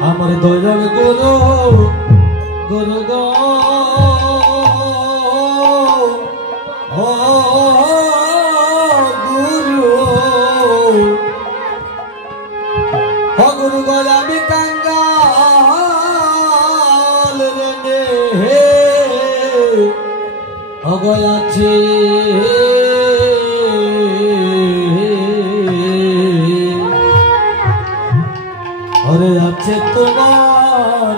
আমার দয়াল গুরু গুরু গো ও গুরু ও গুরু গো আমি কাঙ্গাল রে অগয়াছি ওরে আছে তোমার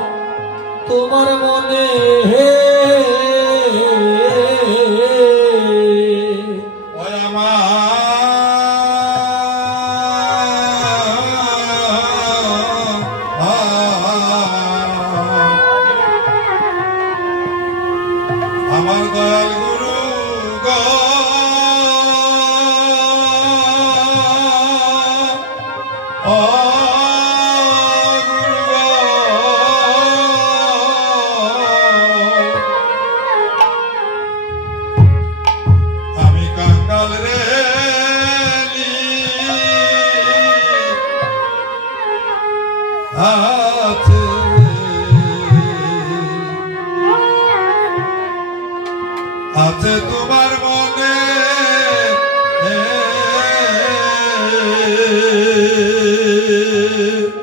তোমার মনে আমার দয়াল গুরু গো ও গুরু গো আমি কাঙ্গাল রে আছে আছে তোমার মনে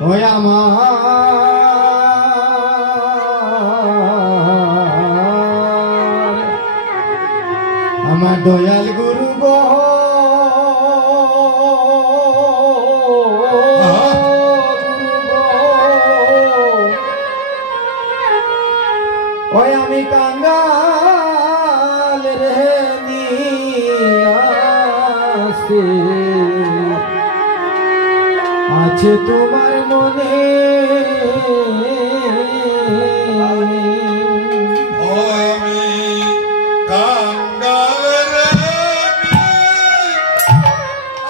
ওই আমার দয়াল গুরু গো ওই আমি কাঙ্গাল রে আছে তোমার মনে ও আমি কাঙ্গাল রে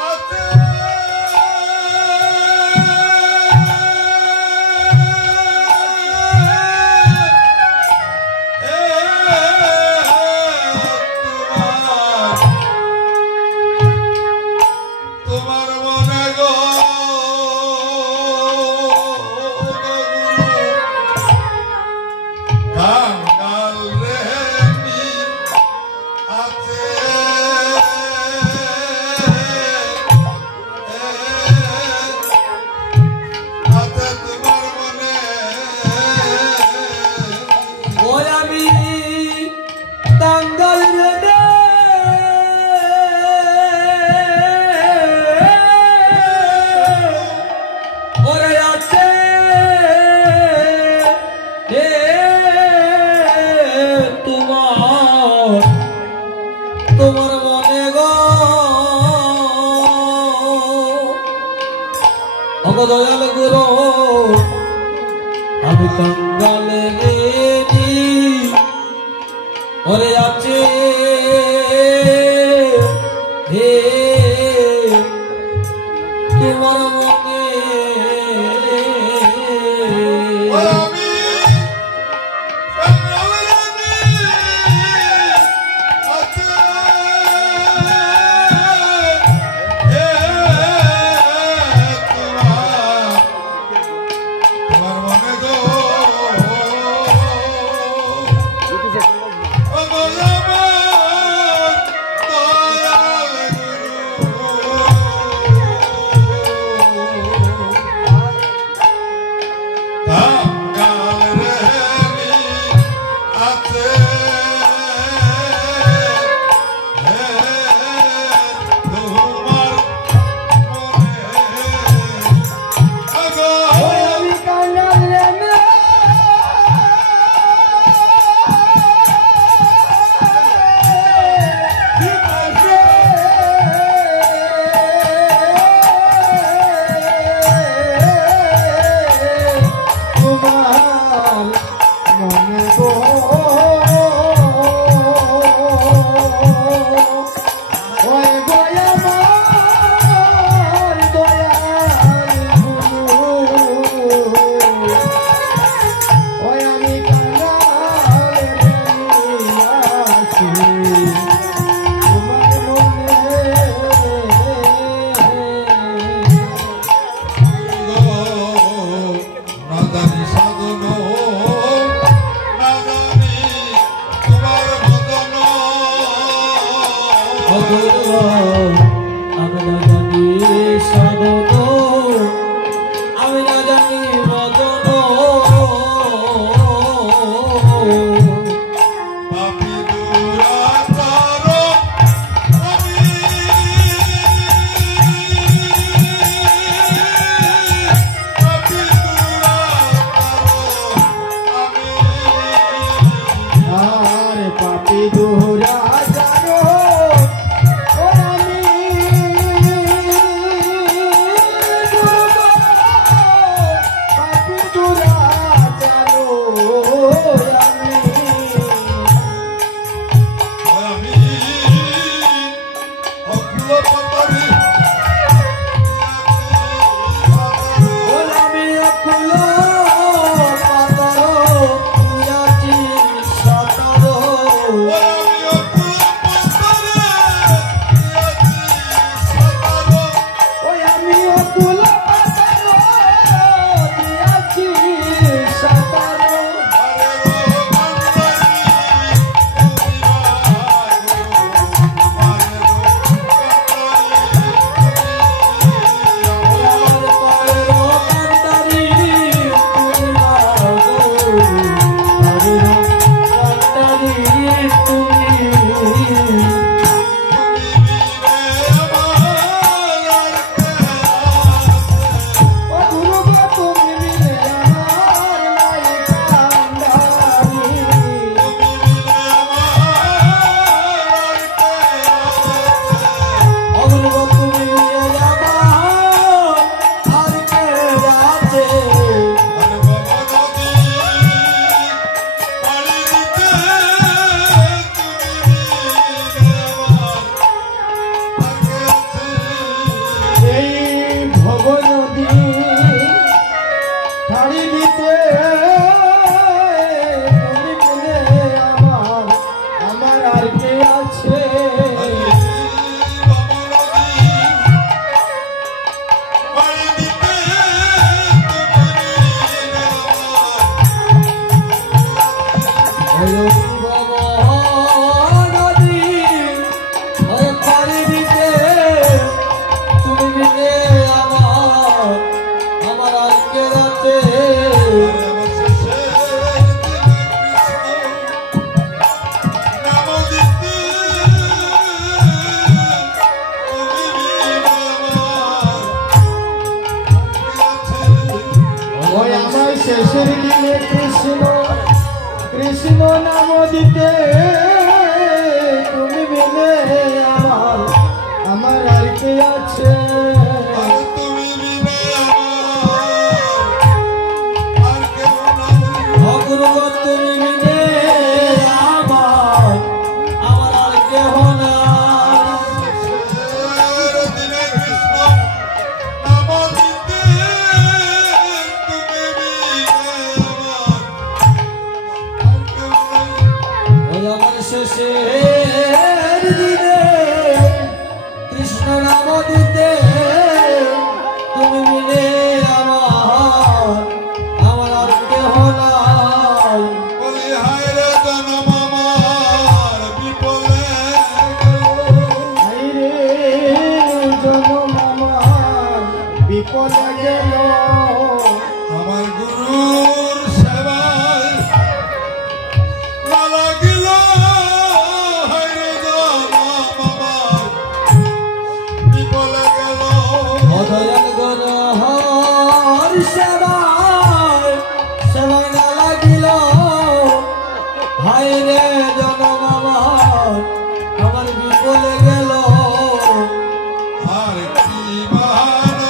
আছে তোমার মনে গো কাঙ্গাল রে আছে আছে তোমার মনে ওই আমি কাঙ্গাল রে ওরে আছে তোমার তোমার মনে গো অগ দয়াল গুরু আমি কাঙ্গাল রে ওরে আছে হে তোমার মনে আমি কাঙ্গাল রে আছে তোমার মনে গো ও জানি বদন পাপি দুরাচার আমি পাপি দুরাচার আমি আর পাপি দুরাচার ও আমি পাপি দুরাচার আমি আমি অকুল পতরি গোলামি অকুল পাতর তুই আছিস সতর আমি অকুল পতরি সতর ওই আমি অকুল পাতর দিয়াছি সাতর আরে রো ও গুরু গো তুমি মিলে আমার নাই কান্দারি অগ্রগত তুমি আমার আর কে আছে এই ভব নদী ছাড়ি দিতে তুমি মিলে আমার আমার আর কে আছে নদী পাড়ি দিতে তুমি মিলে আমার আমার আর কে আছে ওই আমার শেষের দিনে কৃষ্ণ কৃষ্ণ নাম দিতে তুমি মিলে আমার আমার আর কে আছে অগ্রগত তুমি মিলে আমার আমার আর কেহ না ওই আমার শেষের দিনে কৃষ্ণ নাম দিতে তুমি মিলে আমার আমার আর কেহ নাই এই রে জনম আমার বিপদে গেল আমার গুরুর সেবায় না লাগিল হরে জনম আমার বিপলে গেল অদয়াল গণ হর সেবায় সেবায় না লাগিল হায় রে জনম আমার বিপলে গেল আর কি মানব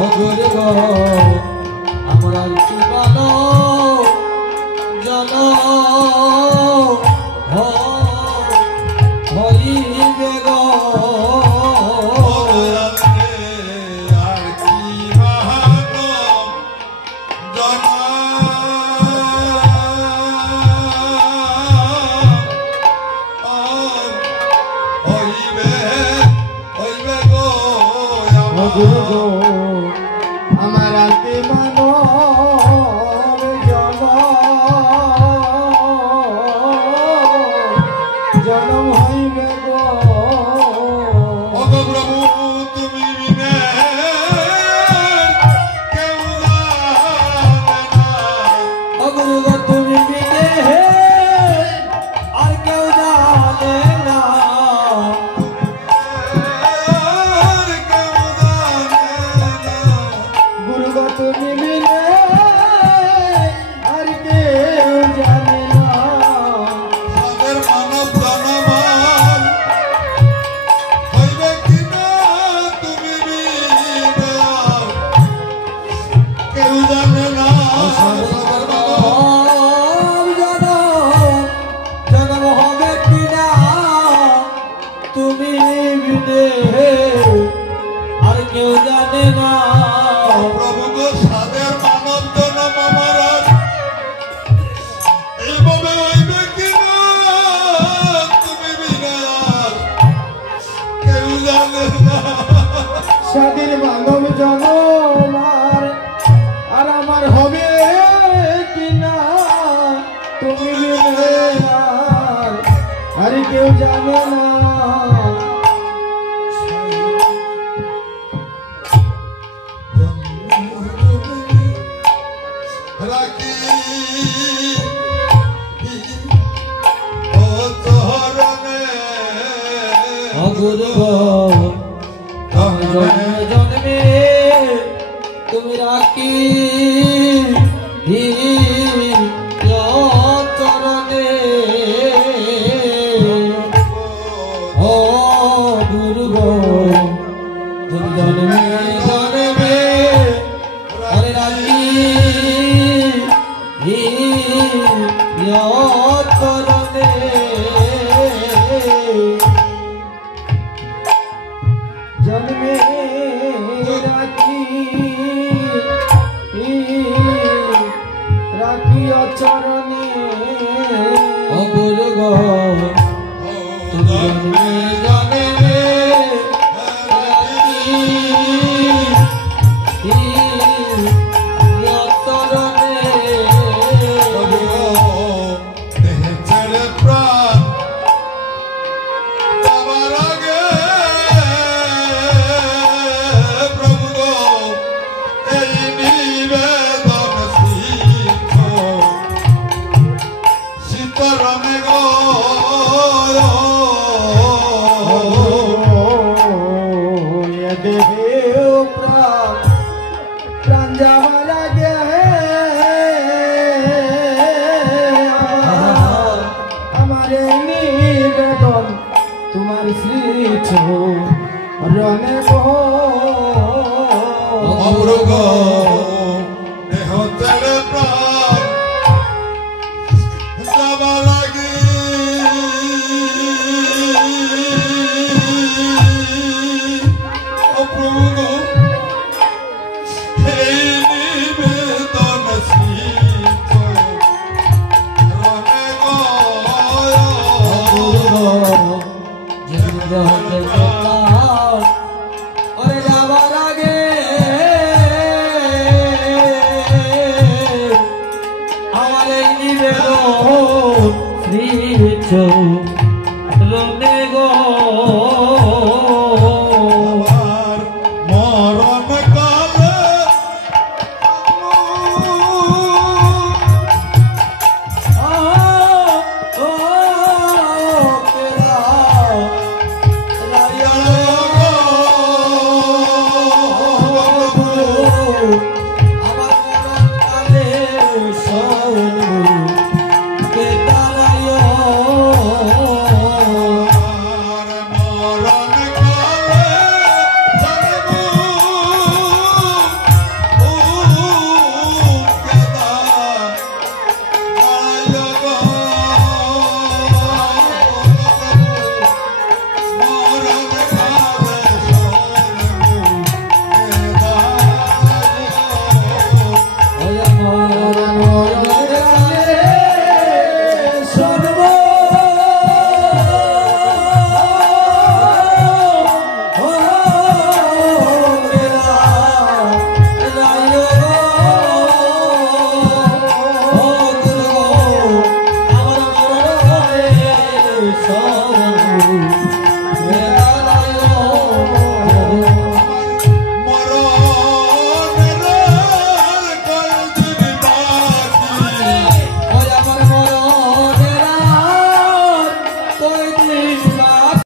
অগরে গো আমরা জীবন জন হইবে গো আর কি মানব জনা হইবে হইবে গো গুরু গো আমার আগে মানব জনম হইবে গো বিনে আর কেউ জানে না। প্রভু গো সাদের মানব জনম আমার আজ এইভাবে হইবে কিনা তুমি বিনা আর কেউ জানে না। স্বাধীন মানব জনম আর আমার হবে কিনা তুমি বিনে আর কেউ জানে না। রাখি ও চরণে অগুরু জন্মে জন্মে তুমি রাখি চরণে। ও গুরু গো তুমি জন্মে জন্মে আরে রাখি চরণে। জন্মে রাখি চরণে। অগুরু গো তুমি জন্মে জন্মে রাখি চরণে। দেহে ছেড়ে প্রাণ যাবার আগে প্রভু গো এই নিবেদন সীতারামে গো দেহে প্রাণ যাওয়া লাগে আমার নিবেদন তোমার শ্রী রণে অমর গো দেহ ছেড়ে প্রাণ যাবার আগে ও প্রভু গো এই নিবেদন রণে গো ওরে যাবার আগে আমার এই নিবেদন শ্রী রণে গো। আমার মরণ কালে মরণ